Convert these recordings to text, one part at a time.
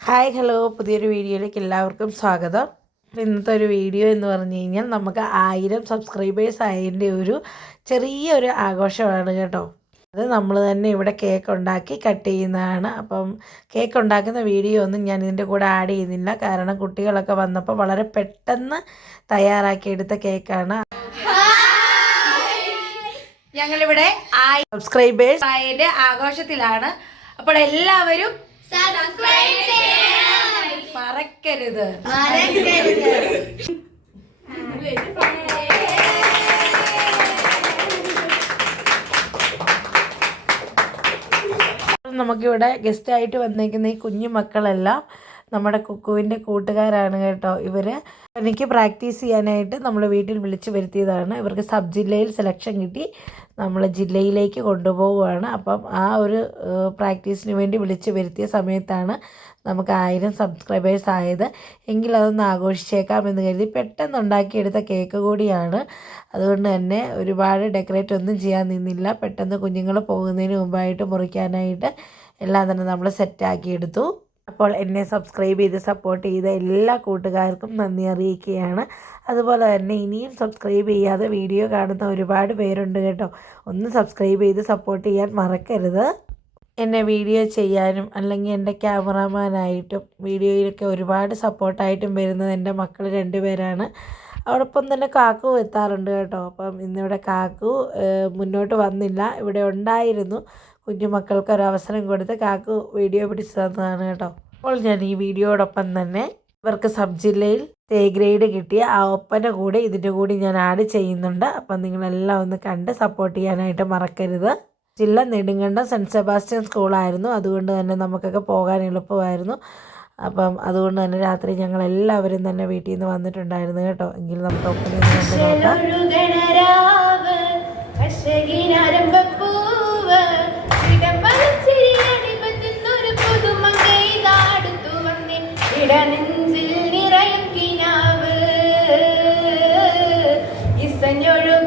Hi hello. പുതിയൊരു വീഡിയോയിലേക്ക് എല്ലാവർക്കും സ്വാഗതം. ഇന്നത്തെ ഒരു വീഡിയോ എന്ന് പറഞ്ഞു കഴിഞ്ഞാൽ നമുക്ക് ആയിരം സബ്സ്ക്രൈബേഴ്സ് ആയതിന്റെ ഒരു ചെറിയൊരു ആഘോഷമാണ് കേട്ടോ. അത് നമ്മൾ തന്നെ ഇവിടെ കേക്ക് ഉണ്ടാക്കി കട്ട് ചെയ്യുന്നതാണ്. അപ്പം കേക്ക് ഉണ്ടാക്കുന്ന വീഡിയോ ഒന്നും ഞാൻ ഇതിന്റെ കൂടെ ആഡ് ചെയ്യുന്നില്ല. കാരണം കുട്ടികളൊക്കെ വന്നപ്പോൾ വളരെ പെട്ടെന്ന് തയ്യാറാക്കിയെടുത്ത കേക്കാണ് ഞങ്ങളിവിടെ സബ്സ്ക്രൈബേഴ്സ് ആയതിന്റെ ആഘോഷത്തിലാണ്. അപ്പോൾ എല്ലാവരും മറക്കരുത്. നമുക്കിവിടെ ഗസ്റ്റായിട്ട് വന്നേക്കുന്ന ഈ കുഞ്ഞു മക്കളെല്ലാം നമ്മുടെ കുക്കുവിന്റെ കൂട്ടുകാരാണ് കേട്ടോ ഇവർ എനിക്ക് പ്രാക്ടീസ് ചെയ്യാനായിട്ട് നമ്മൾ വീട്ടിൽ വിളിച്ചു വരുത്തിയതാണ്. ഇവർക്ക് സബ് ജില്ലയിൽ സെലക്ഷൻ കിട്ടി. നമ്മൾ ജില്ലയിലേക്ക് കൊണ്ടുപോവുകയാണ്. അപ്പം ആ ഒരു പ്രാക്ടീസിന് വേണ്ടി വിളിച്ചു വരുത്തിയ സമയത്താണ് നമുക്ക് ആയിരം സബ്സ്ക്രൈബേഴ്സ് ആയത്. എങ്കിൽ അതൊന്ന് ആഘോഷിച്ചേക്കാം എന്ന് കരുതി പെട്ടെന്ന് ഉണ്ടാക്കിയെടുത്ത കേക്ക് കൂടിയാണ്. അതുകൊണ്ട് തന്നെ ഒരുപാട് ഡെക്കറേറ്റ് ഒന്നും ചെയ്യാൻ നിന്നില്ല. പെട്ടെന്ന് കുഞ്ഞുങ്ങൾ പോകുന്നതിന് മുമ്പായിട്ട് മുറിക്കാനായിട്ട് എല്ലാം തന്നെ നമ്മൾ സെറ്റാക്കി എടുത്തു. അപ്പോൾ എന്നെ സബ്സ്ക്രൈബ് ചെയ്ത് സപ്പോർട്ട് ചെയ്ത എല്ലാ കൂട്ടുകാർക്കും നന്ദി അറിയിക്കുകയാണ്. അതുപോലെ തന്നെ ഇനിയും സബ്സ്ക്രൈബ് ചെയ്യാതെ വീഡിയോ കാണുന്ന ഒരുപാട് പേരുണ്ട് കേട്ടോ. ഒന്ന് സബ്സ്ക്രൈബ് ചെയ്ത് സപ്പോർട്ട് ചെയ്യാൻ മറക്കരുത്. എന്നെ വീഡിയോ ചെയ്യാനും അല്ലെങ്കിൽ എന്റെ ക്യാമറാമാനായിട്ടും വീഡിയോയിലൊക്കെ ഒരുപാട് സപ്പോർട്ടായിട്ടും വരുന്നത് എന്റെ മക്കൾ രണ്ടുപേരാണ് അവിടൊപ്പം തന്നെ കാക്കു എത്താറുണ്ട് കേട്ടോ. അപ്പം ഇന്നിവിടെ കാക്കു മുന്നോട്ട് വന്നില്ല. ഇവിടെ ഉണ്ടായിരുന്നു. കുഞ്ഞുമക്കൾക്ക് ഒരു അവസരം കൊടുത്ത് കാക്കു വീഡിയോ പിടിച്ചു തന്നതാണ് കേട്ടോ. അപ്പോൾ ഞാൻ ഈ വീഡിയോടൊപ്പം തന്നെ ഇവർക്ക് സബ് ജില്ലയിൽ എ ഗ്രേഡ് കിട്ടിയ ആ ഒപ്പന കൂടെ ഇതിന്റെ കൂടി ഞാൻ ആഡ് ചെയ്യുന്നുണ്ട്. അപ്പം നിങ്ങളെല്ലാം ഒന്ന് കണ്ട് സപ്പോർട്ട് ചെയ്യാനായിട്ട് മറക്കരുത്. ജില്ല നെടുങ്കണ്ടം സെന്റ് സെബാസ്റ്റ്യൻ സ്കൂളായിരുന്നു അതുകൊണ്ട് തന്നെ നമുക്കൊക്കെ പോകാൻ എളുപ്പമായിരുന്നു. അപ്പം അതുകൊണ്ട് തന്നെ രാത്രി ഞങ്ങൾ എല്ലാവരും തന്നെ വീട്ടിൽ നിന്ന് വന്നിട്ടുണ്ടായിരുന്നു കേട്ടോ. എങ്കിൽ നമുക്ക് ഒപ്പന ഇസഞ്ഞൊഴുകും ജസമിൽ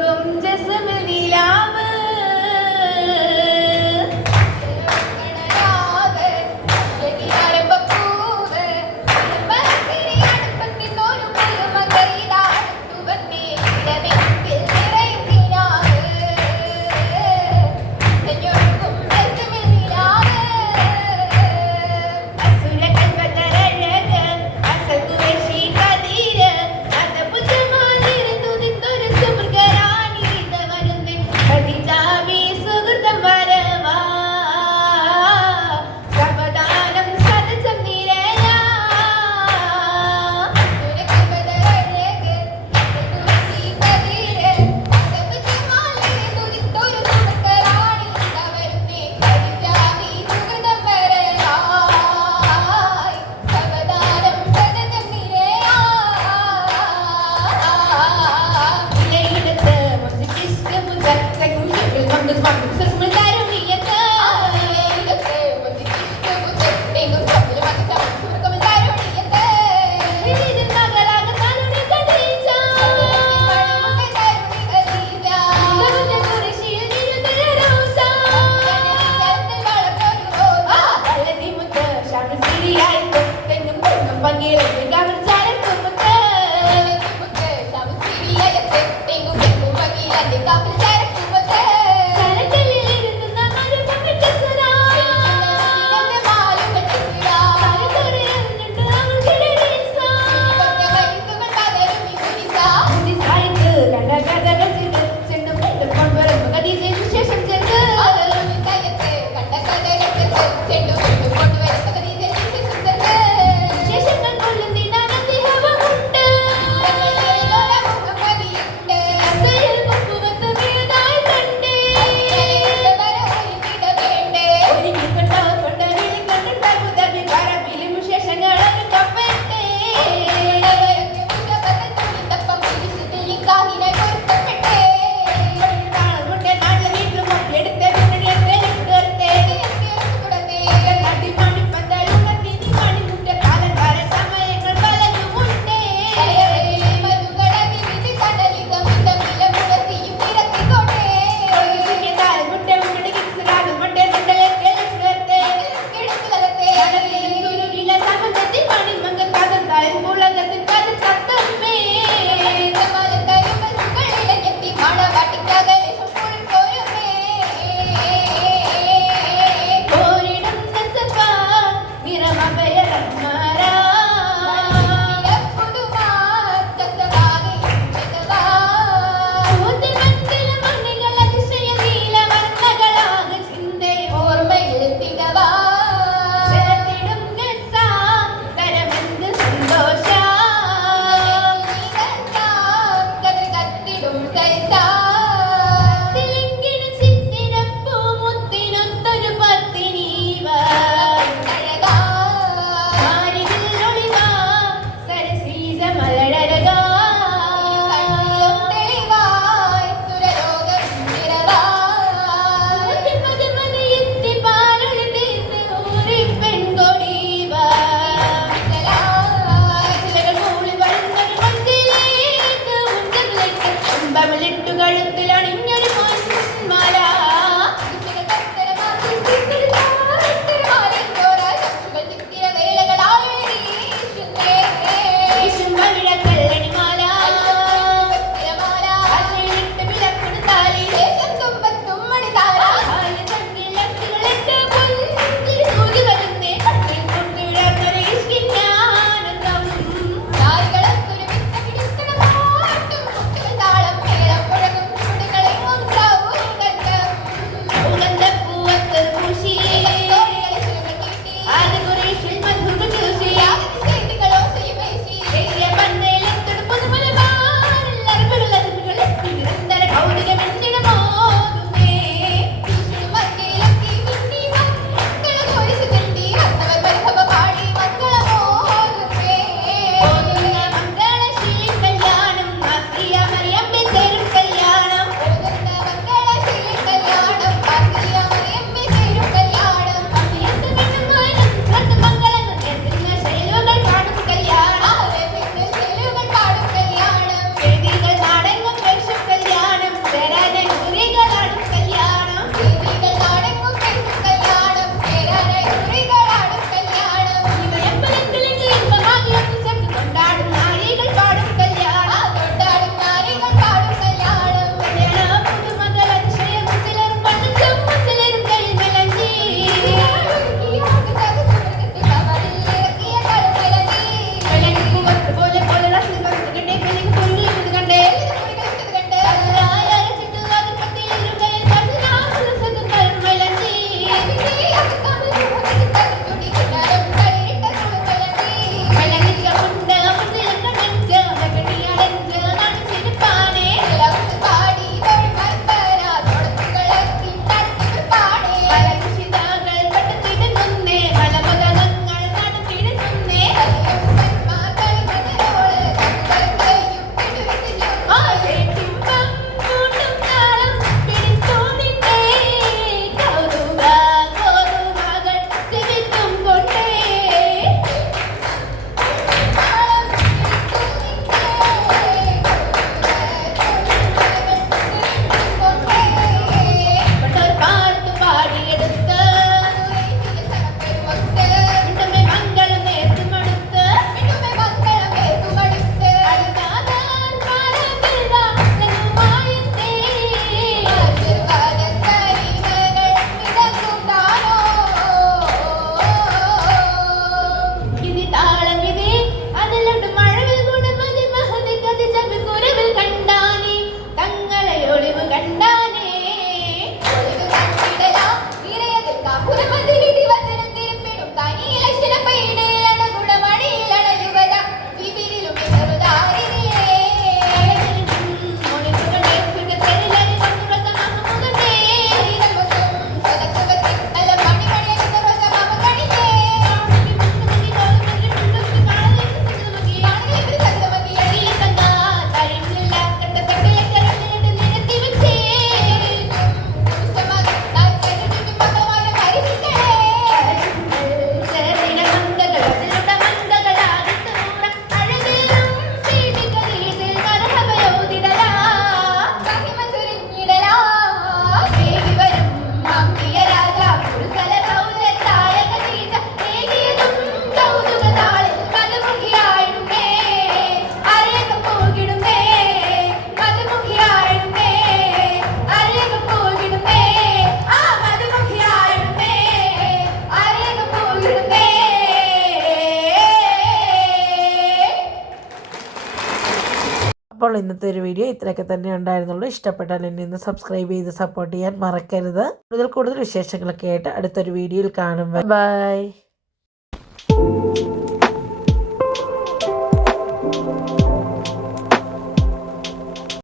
അപ്പോൾ ഇന്നത്തെ ഒരു വീഡിയോ ഇത്രയൊക്കെ തന്നെ ഉണ്ടായിരുന്നുള്ളൂ. ഇഷ്ടപ്പെട്ടാൽ എന്നെ ഒന്ന് സബ്സ്ക്രൈബ് ചെയ്ത് സപ്പോർട്ട് ചെയ്യാൻ മറക്കരുത്. കൂടുതൽ കൂടുതൽ വിശേഷങ്ങളൊക്കെ ആയിട്ട് അടുത്തൊരു വീഡിയോയിൽ കാണുമ്പോൾ ബൈ